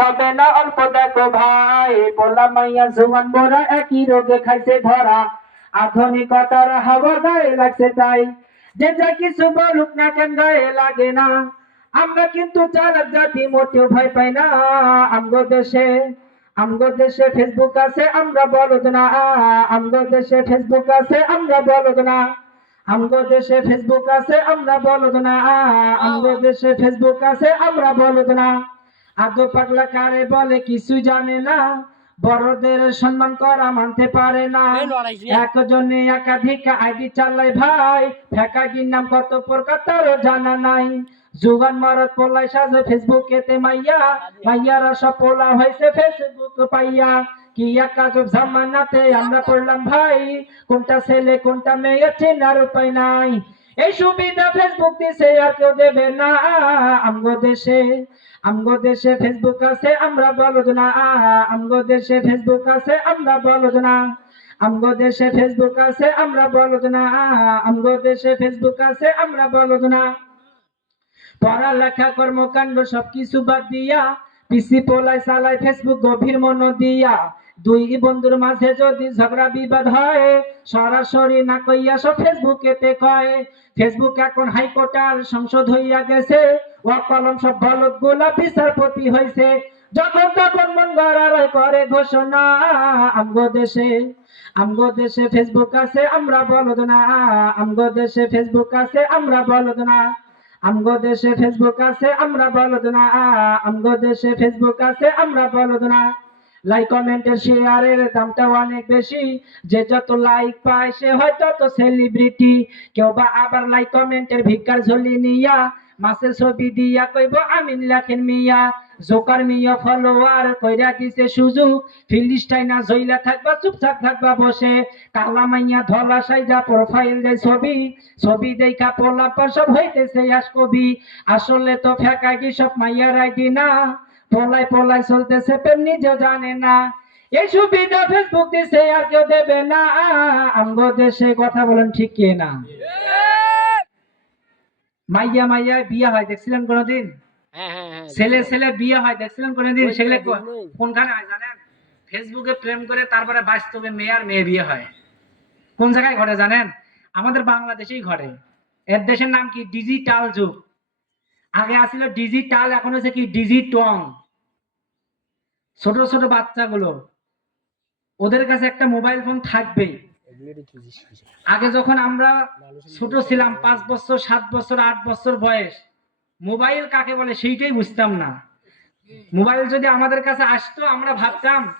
হবে না, অল্প দেখো ভাই। পোলা মাইয়া জুয়ান মোরা একই রোগে খাইছে ধরা আধুনিকতার হাওয়া গায়ে লাগছে তাই। যে যা কিছু বলুক না কেন গায়ে লাগে না। আমরা কিন্তু চালাক জাতি, মোটেও ভয় পাই না। আমগো দেশে আমগো দেশে ফেসবুক আছে, আমরা বলদ না। আমগো দেশে ফেসবুক আছে, আমরা বলদ না। আমগো দেশে ফেসবুক আছে, আমরা বলদ না। আমগো দেশে ফেসবুক আছে, আমরা বলদ না। আদো পাগলা কারে বলে কিছু জানে না। বড়দের সম্মান করা মানতে পারে না। একজনে একাধিক আইডি চালাই ভাই। ফ্যাকাগির নাম কত প্রকার তারও জানা নাই। জুগান মারত পোলাই সাজে ফেসবুকেতে মাইয়া। মাইয়ারা সব পোলা হয়েছে ফেসবুক পাইয়া। কি একা জামানাতে আমরা পড়লাম ভাই। কোনটা ছেলে কোনটা মেয়ে চেনার উপায় নাই। এই সুবিধা ফেসবুক দিছে, আর কেউ দেবে না। আমগো দেশে আমগো দেশে ফেসবুক আছে, আমরা বলদ না। আমগো দেশে ফেসবুক আছে, আমরা বলদ না। আমগো দেশে ফেসবুক আছে, আমরা বলদ না। আমগো দেশে ফেসবুক আছে, আমরা বলদ না। পড়ালেখা, কর্মকাণ্ড সবকিছু বাদ দিয়া, পিসি পোলাই চালাই ফেসবুক গভীর মন দিয়া। দুই বন্ধুর মাঝে যদি ঝগড়া বিবাদ হয়, সরাসরি না কইয়া সব ফেসবুকেতে কয়। ফেসবুক এখন হাইকোর্টার সংসদ হইয়া গেছে ও কলম সব বলদগুলা বিচারপতি হয়েছে যখন তখন মন গড়ারই করে ঘোষণা, আমগো দেশে আমগো দেশে ফেসবুক আছে, আমরা বলদ না। আমগো দেশে ফেসবুক আছে, আমরা বলদ না। আমগো দেশে ফেসবুক আছে, আমরা বলদ না। আমগো দেশে ফেসবুক আছে, আমরা বলদ না। লাইক কমেন্টের শেয়ারের দামটা অনেক বেশি। যে যত লাইক পায়, সে হয় তত সেলিব্রিটি কেউ বা আবার লাইক কমেন্টের ভিক্ষার ঝুলি নিয়া মাসের ছবি দিয়া কইব, আমিন লেখেন মিয়া, জোকার মিয়া ফলোয়ার কইরা দিছে সুযোগ। ফিলিস্টাইনা জইলা থাকবা, চুপচাপ থাকবা, বসে। কালা মাইয়া ধলা সাইজা প্রোফাইল দেয় ছবি। ছবি দেখা পোলা সব হইতেছে আস কবি আসলে তো ফেকা কি সব মাইয়ার আইডি না? পলাই পলাই চলতেছে প্রেম নিজে জানে না। এই সুবিধা ফেসবুক দিছে আর কেউ দেবে না। আমগো দেশে কথা বলেন ঠিক কি না? মাইয়া মাইয়া বিয়ে হয় দেখছিলেন কোনোদিন? হ্যাঁ হ্যাঁ হ্যাঁ ছেলে ছেলে বিয়ে হয় দেখছিলেন কোনোদিন? সেগুলো কোনখানে হয় জানেন? ফেসবুকে প্রেম করে তারপরে বাস্তবে মেয়ে আর মেয়ে বিয়ে হয়। কোন জায়গায় ঘটে জানেন? আমাদের বাংলাদেশেই ঘটে। এর দেশের নাম কি? ডিজিটাল যুগ। আগে আসছিল ডিজিটাল এখন হচ্ছে কি ডিজিটং ছোট ছোট বাচ্চাগুলো। ওদের কাছে একটা মোবাইল ফোন থাকবেই। আগে যখন আমরা ছোট ছিলাম, পাঁচ বছর, সাত বছর, আট বছর বয়স, মোবাইল কাকে বলে সেইটাই বুঝতাম না। মোবাইল যদি আমাদের কাছে আসতো, আমরা ভাবতাম